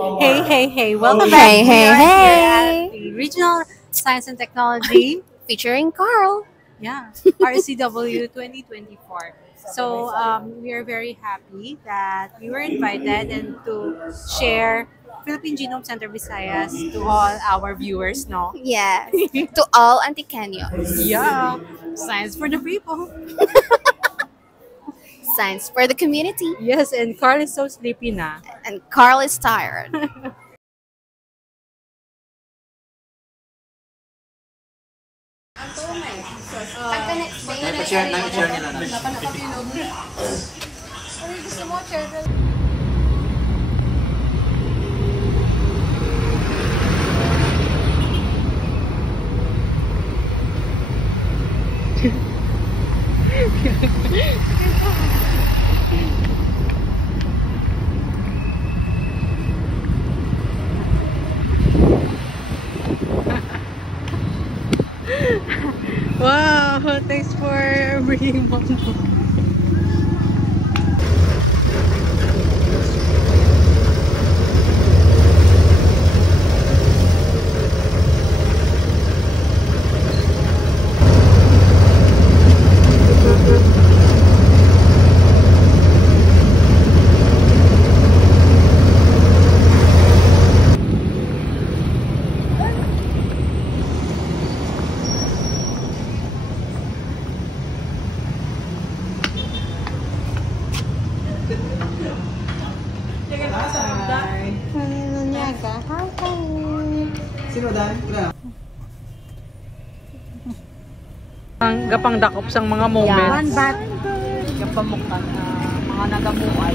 Hey, hey, hey. Welcome back. Hey, hey, We are here hey. at the Regional Science and Technology. Featuring Carl. Yeah, RCW 2024. So we are very happy that we were invited and to share Philippine Genome Center Visayas to all our viewers, no? Yes. To all Antiqueños. Yeah, science for the people. Science for the community. Yes, and Carl is so sleepy na. And Carl is tired. Nag-share nila na. Wow, thanks for bringing mom. Sino dan? Ang gapang dakop sang mga moments. But Gapamukhan na mga nagamuay.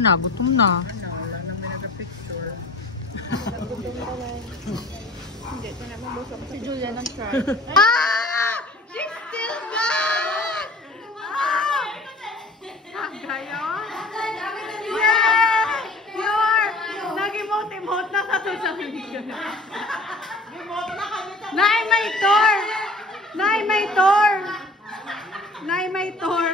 Na, gutom na. si Julia nag-try. She's still back! Gayon? Yay! Nag-emote-emote na sa to sa video. Nay, may tour! Nay, may tour! Nay, may tour!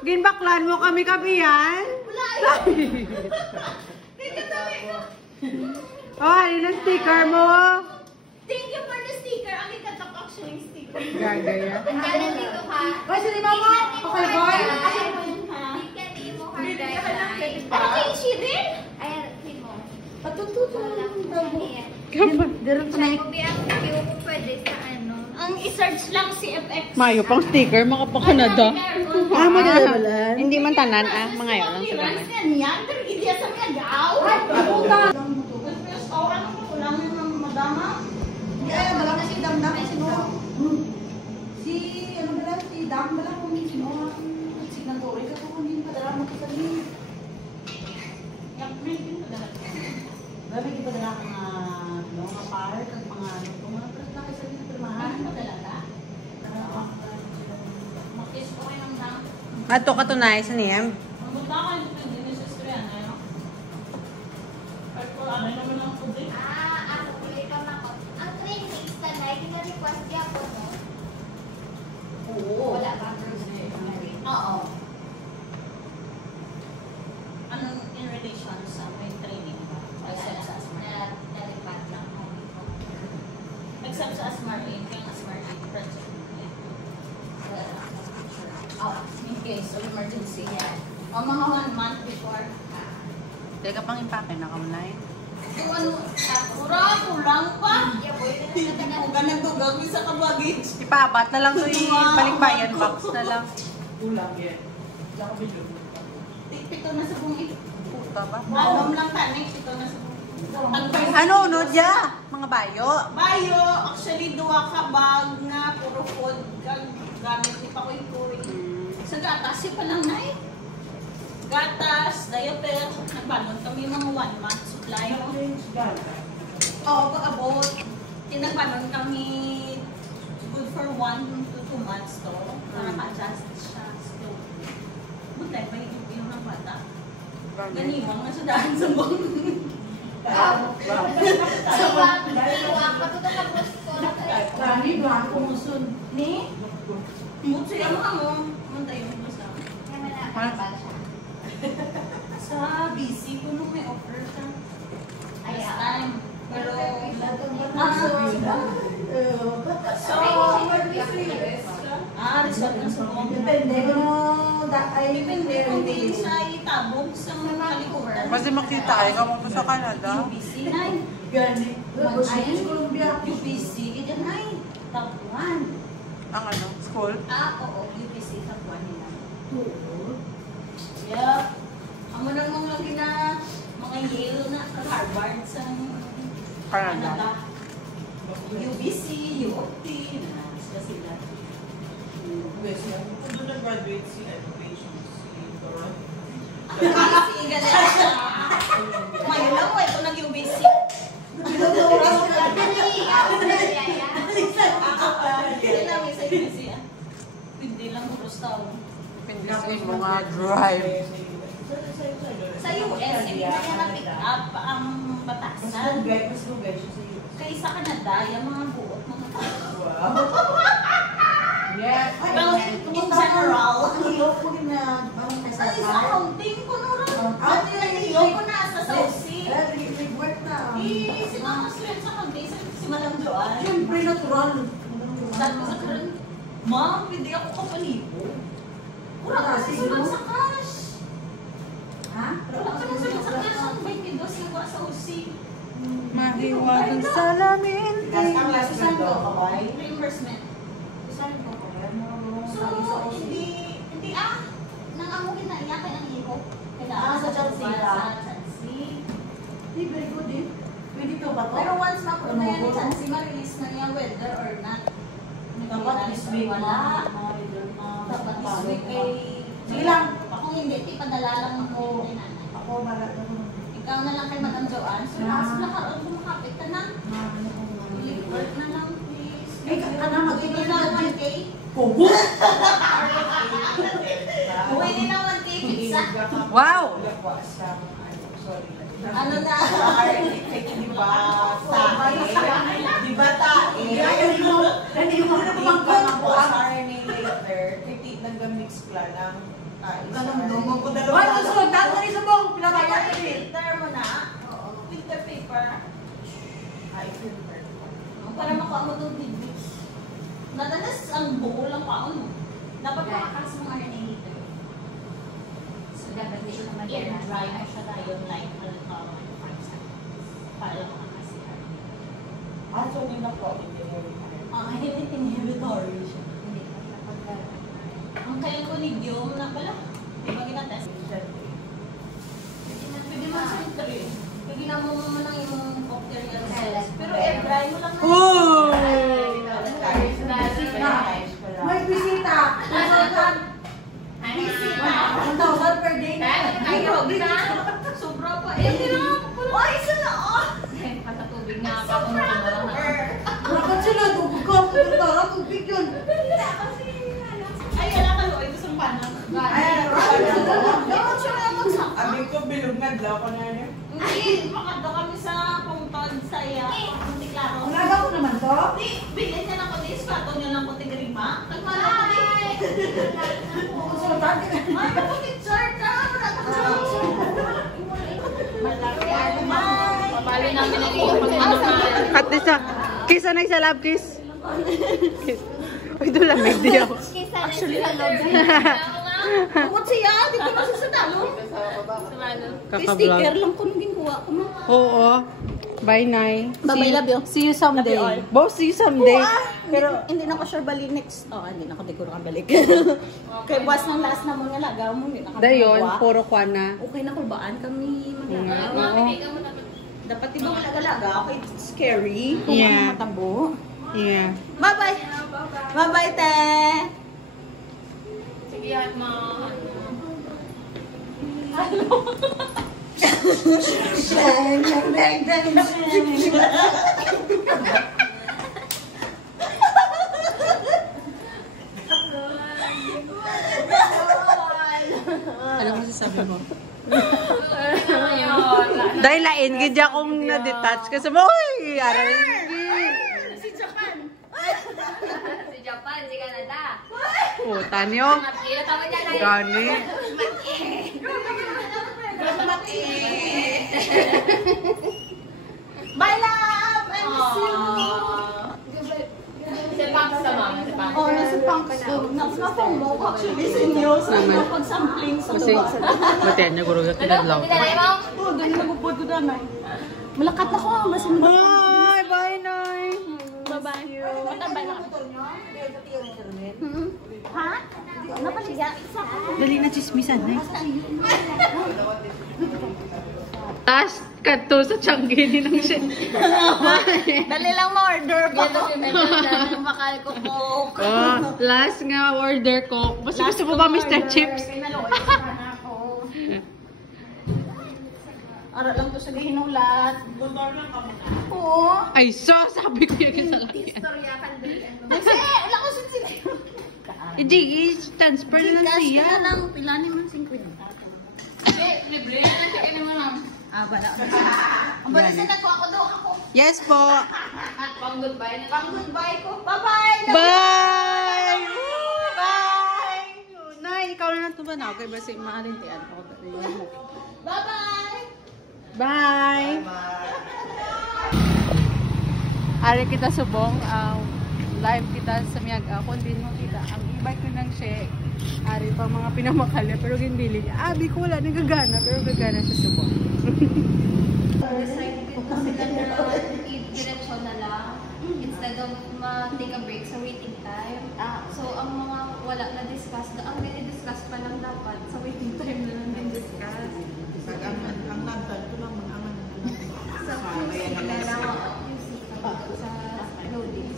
Ginbaklan mo kami kabiyan? Oh, alin ang sticker mo? Thank you for the sticker. Ang ikatak actually sticker. Gagaya. Ang galing dito ha. Hoy, sino ba mo? Okay, boy? Ayan mo yun ha. Bigyan mo hard drive na. Ano kayo shirin? Ayan, mo. Patututulong. Diyan Sabi ko, ang pwede sa ano. Ang i-search lang si FX. Mayo pang sticker, makapakanada. Madalabalan. Hindi man tanan, mga yun lang sa Mas yan yan. Pero hindi sa mga gaw. Ay, puta. Ano mo? Wala mo yung madama. Kaya wala na si Damdam sino? Si ano ba lang si Dam ba lang kung sino? Signatory ka kung hindi padala mo sa ni. Dami di padala ka nga mga part at mga mga na kasi sa pirmahan padala ta. Makis ko kayo ng dam. Ato ka tunay sa niyem. Mabuta ka yung hindi sa istorya na yun. Ano naman ang food eh? Ako ulit ka na ako. Ang training ka na, request niya ako, no? Oo. Wala ba? Oo. Anong in relation sa may training ba? Except sa Asmar. Nalipat lang ako dito. Except sa Asmar 8, yung Asmar 8 project. In case of emergency. O mga 1 month before. Teka pang impake na kamulay. Kung ano, kulang pa. Ganang to gawin sa kabagage. Ipabat na lang to balikbayan box na lang. Ulang yan. Pito na sa buong ito. Puta ba? Alam lang tanay, pito na sa buong. Ano, unod ya? Mga bayo. Bayo, actually, duwa ka bag na puro food. Gamit ni pa ko yung puri. Sa gatas, yung pa lang na eh. Gatas, diaper, nagbalon kami mga 1 month supply. Oo, pag-abot. Tinagbalon kami good for 1 to 2 months to. Para ma-adjust siya. So, butlay ba yung ng bata? Ganiwang na sa daan sa bong. Rani, doon ko musun. Ni? Mutsi ang mo. Mantay mo sa. Sa BC ko nung may offer siya. Last time. Pero, resort na sa bong. Depende kung Depende kung di siya itabog sa kalikutan. Kasi makita ay kamo sa Canada. UBC na eh. Gani. Ayun, Colombia. UBC, ganyan na eh. Top 1. Ang ano, school? Oo, UBC top 1 nila. Yeah. Amo nang mga lagi na mga Yale na Harvard sa Canada. UBC, U of T, na sila. Doon nag-graduate si Education, si Doron. UBC, ganyan siya. Ngayon lang, ito nag-UBC. Kailangan sa UBC, hindi lang buros tao. Pindisin mo nga drive. Sa US, hindi na niya na-pick up ang batasan. Kaya sa Canada, yung mga buot, mga tao. Yes. Well, in general, sa isa accounting ko nung nag-iyo ko na sa Saucy. Si Mama Slim sa accounting, si Madam Joanne. Siyempre, natural. Sabi ko sa karoon, Ma'am, hindi ako kapalibo. Wala ka susunod sa cash. Ha? Wala ka susunod sa cash ang 22 na sa UC. Mahiwagang salamin. Reimbursement. So, hindi nangamugin na iya kay ang iho. Kailangan sa Chelsea. Sa Chelsea. Very good eh. Pwede to ba to? Pero once ma-prove na yan ni Chelsea, ma-release na niya whether or not. Dapat this week. Wala. Dapat this week ay... Sige lang. Kung hindi, ipadala lang mo kay nanay. Ako, balat ako. Ikaw na lang kay Madam Joanne. So, nasa nakaroon kumakapit ka na. Work na lang, please. Ay, ka na, Hindi na 1K. Pogo! Pwede na 1K pizza. Wow! Ano na? Di ba tae? Hindi mo na Nag-mix plan ng ko dalawa. Why, gusto mo, dato ni Subong, pinatayan ko eh. Filter mo na. Filter paper. Para makuha mo itong tidbits. Nadalas ang buo lang pa mo. Dapat makakas mo RNA heater. So, dapat hindi naman air dry mo siya tayo like 5 seconds. Para lang makakas si RNA. So hindi na po Inhibitory siya. Ang kaya ko ni Guillaume na pala. Di ba ginatest? Pwede mo sa interview. Pwede na mo naman ang yung bacterial cells. Pero air dry mo lang na. May bisita. Consultant. Bisita. 1,000 per day. Ay, grabe na. Sobra pa. Hindi na. Ay, isa na. Patatubig nga pa. Bakit sila? Tugkap. Tara, tubig yun. Ay, wala ka loy. Gusto pa na. Ay, Dapat siya na mag-sakta. Abi ko bilog nga daw ko na rin. Hindi. Makado kami sa pungtod sa Monte Claro. Unaga ko naman to. Di, bilhin niya ng puti. Spato niya ng puti grima. Nagmano ko din. Consultant. Ay, puti shirt ka. Pabali namin ang iyong pagmamahal. At least kiss na sa love kiss. Kiss. Uy, doon lang may diyaw. Actually, sa loob. Bukod siya. Dito na siya sa talo. Sticker lang ko nung ginkuha ko mo. Oo. Bye, Nay. Bye-bye, love you. See you someday. Love you all. Both see you someday. Pero hindi na ko sure balik next. Hindi na ko siguro balik. Kay buwas ng last na mo nga lagaw mo. Hindi na ka Dayon, magawa. puro kwa na. Okay na kulbaan kami maglagaw. Oo. Dapat di ba malagalaga? Okay, scary. Kung Yeah. ano matabo. Yeah. Bye-bye. Bye-bye, te. Sige, at mga... Ano masasabi mo? Dahil lain, gidya akong na-detach. Kasi mo, uy, aray. Si Japan, si Canada. Puta niyo. Kaya tama niya na Gani. my love, I miss you. Sa bank sa mama. Sa bank. Oh, nasa punks ko. Nasa phone mo. Actually, seryoso. Pag-sampling sa Kasi, luwa. matiyan niya guro sa kinadlaw. Dinalay mo? Oo, ganun nagupod ko na, Nay. Malakat na ko. Masunod ako. Bye! Bye, Nay! Bye-bye. Matambay na kami. Ha? Napaliga? Dali na chismisan, eh. Tapos, kato sa Changi ng shit. Dali lang ma-order ko. Dali makal ko Coke. Oh, last nga order ko. Basta gusto mo ba Mr. Chips? Ara lang to sa gihinulat. Motor lang ka muna. Oo. Ay, so, sabi ko yung sa laki. Istorya kan dali. Kasi, wala ko sin sila. Hindi, transfer na lang Gas siya. ka lang. Pilanin mo 50. Libre na siya ka naman lang. Ah, bala. Ang bala sila ko. Ako daw ako. Yes po. Pang-goodbye na. Pang-goodbye ko. Bye-bye. Bye! Bye! Nay, ikaw na lang ito ba na? Okay ba si maalintian? Bye-bye. Bye! Ari kita subong, live kita sa miyag ako, hindi mo kita. Ang e-bike ko nang siya, ari pa mga pinamakalya, pero ginbili niya. Abi ko wala, nagagana, pero gagana sa subong. Decide ko sila na i-diretso na lang instead of ma-take a break sa waiting time. So, ang mga wala na discuss, ang discuss pa lang dapat sa waiting time na lang din discuss. Ang nagdal ko lang mga angan. Sa QC na lang, QC sa loading.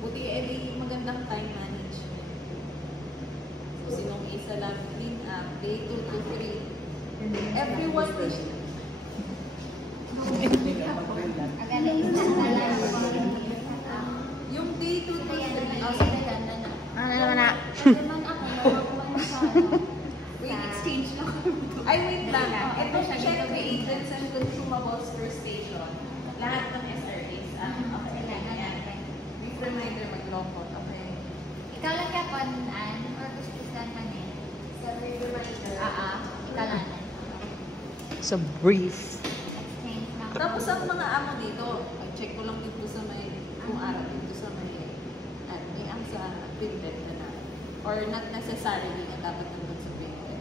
Buti magandang time management. So, sinong isa lang clean up, day 2 to 3. Everyone is yung day 2 to 3. Ano naman na? Wait, exchange na kami. Ay, wait lang. Ito siya, check the agents and consumables per station. Lahat ng SRAs. Okay, yan. Brief reminder, mag-longkot. Okay. Ikaw lang kaya panan or gusto saan man eh? Sa reminder. Ikaw lang. So brief. Exchange lang. Tapos ang mga amo dito, check ko lang dito sa may, kung araw dito sa may, ang sa printed na. Or not necessarily na dapat nandun sa printed.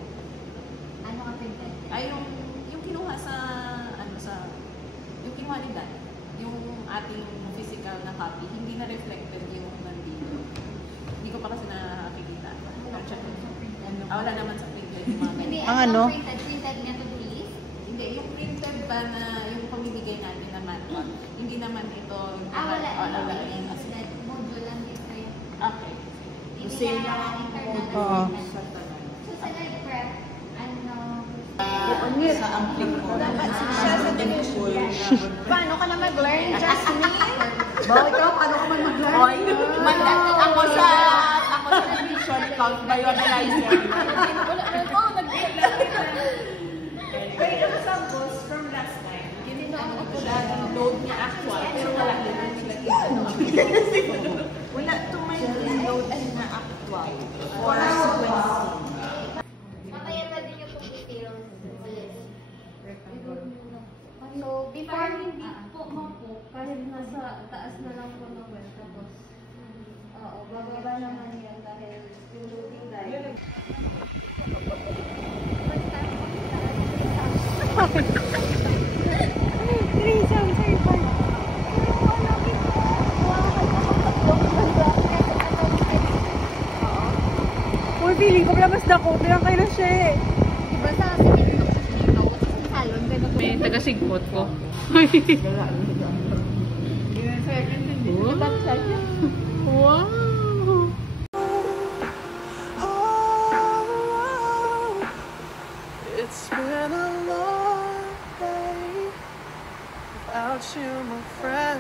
Ano ka printed? Ay, yung kinuha sa, yung kinuha ni Dan, yung ating physical na copy, hindi na reflected yung nandito. Hindi ko pa kasi nakakikita. Check ko. Wala naman sa printed yung mga Hindi, ganyan. Ang ano? Printed niya to please. Hindi, yung printed ba na yung pamimigay natin na manual, hindi naman ito yung Wala. wala. Instead, module lang din kayo. Okay. Hindi Same na lang ang internal Oo. assignment. So, sa nag-prep, ano, Sa ampli ko. Paano ka na mag-learn, Jasmine? Bakit ikaw? Paano ka man mag-learn? Ako sa revision, count by your analyzer. Wala ko, Pero yung sa boss from last time, yun din ang laging load niya actual, pero wala din ang naglagay. Wala to may load na actual. Or mamaya pa din yung details. So, before hindi po mapo, kahit nasa taas na lang po ng well, tapos, bababa naman yan dahil yung loading guide. Uy, feeling ko labas na ko. Pirang kayo na siya eh. Diba sa dito, sa salon, pero May taga-sigpot ko. Wow! It's been a long day without you, my friend.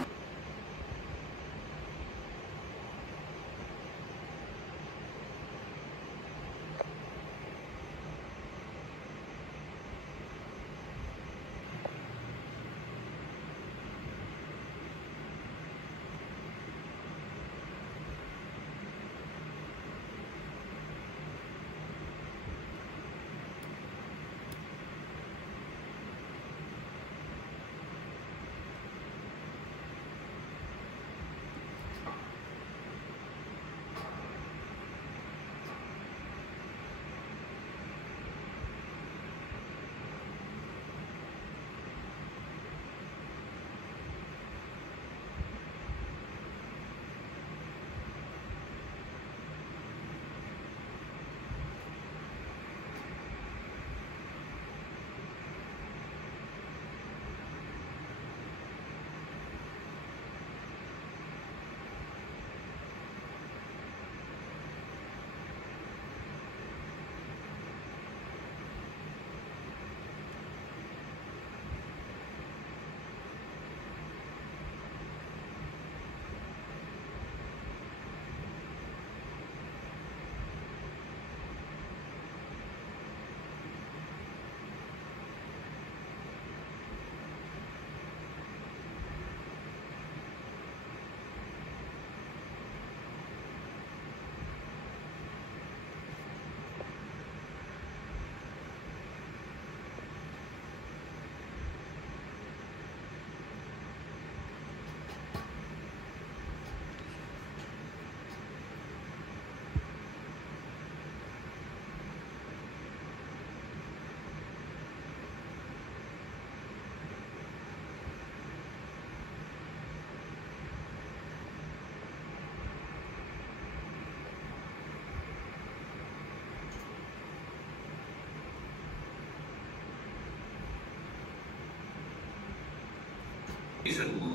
education mo.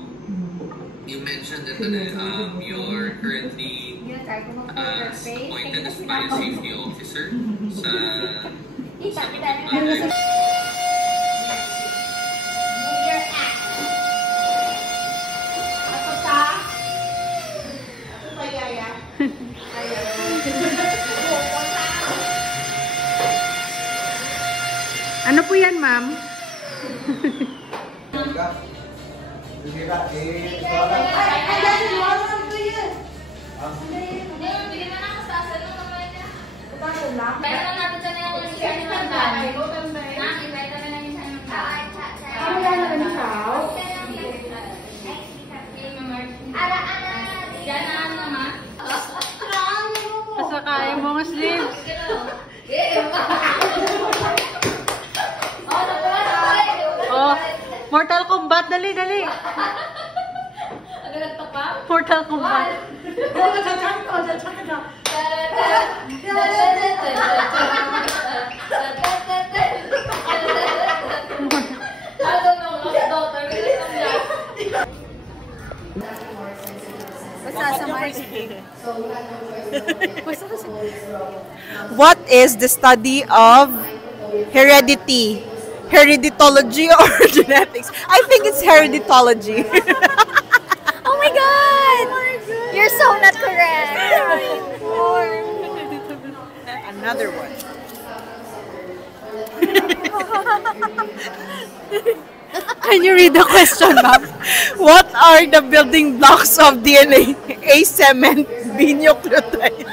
You mentioned that you're currently appointed as biosafety officer sa Ano po yan, ma'am? Pasakain mo ang sleeves. Oh, Mortal Kombat, dali, dali. Mortal Kombat. What is the study of heredity? Hereditology or genetics? I think it's hereditology. Oh my god! You're so not correct. Another one. Can you read the question, ma'am? What are the building blocks of DNA? A, cement, B, nucleotides.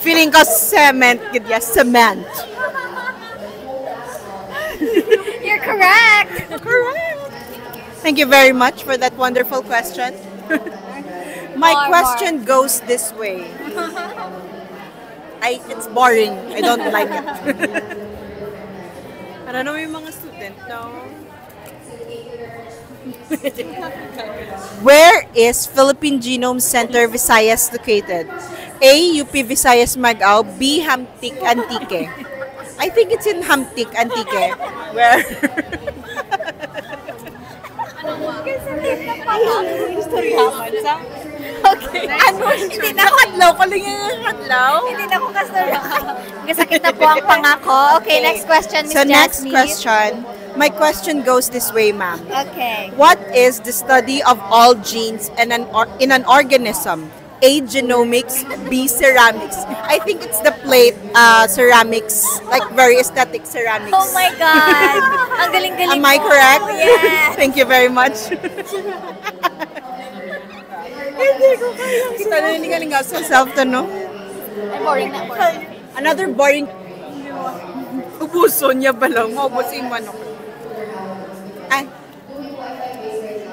Feeling ko cement, yes, cement. You're correct. Correct. Thank you very much for that wonderful question. My question goes this way. It's boring. I don't like it. Para naman yung mga student, no? Where is Philippine Genome Center Visayas located? A, UP Visayas Magao. B, Hamtik Antique. I think it's in Hamtik Antique. Where? Okay. Ano? Hindi na katlaw. Kaling yung katlaw. Hindi na ako kasara. Kasakit na po ang pangako. Okay, next question, Ms. So next Jasmine. question. My question goes this way, ma'am. Okay. What is the study of all genes in an organism? A, genomics. B, ceramics. I think it's the plate ceramics, like very aesthetic ceramics. Oh my God! Ang galing-galing Am I mo. correct? Yes. Thank you very much. Hindi ko kaya. Kita na hindi ka sa self to, no? Ay, boring na, boring. Another boring. Ubuso niya ba lang? Maubos yung manok. Ay.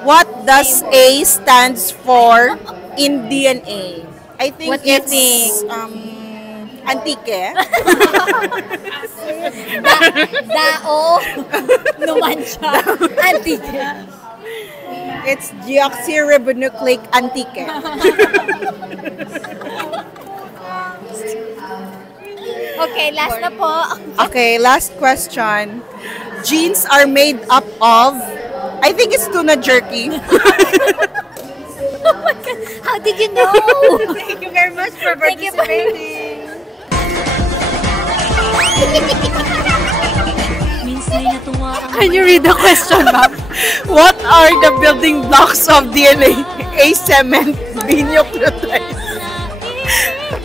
What does A stands for in DNA? I think What do you it's think? Antique. Dao. Numansya. Antique. It's deoxyribonucleic antique. Okay, last na po. Okay, last question. Genes are made up of, I think it's tuna jerky. Oh my God. How did you know? Thank you very much for participating. Can you read the question, ma'am? What are the building blocks of DNA? A, cement. B, nucleotides.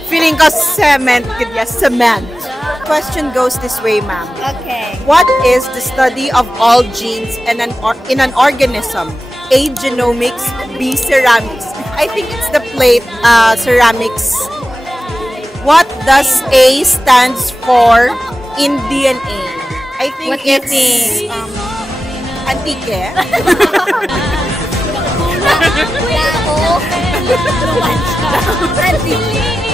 Feeling ko cement, yes, cement. Question goes this way, ma'am. Okay. What is the study of all genes in an organism? A, genomics. B, ceramics. I think it's the plate ceramics. What does A stands for in DNA? I think What do you it's think? Antique. Dao. Numansya. Antique.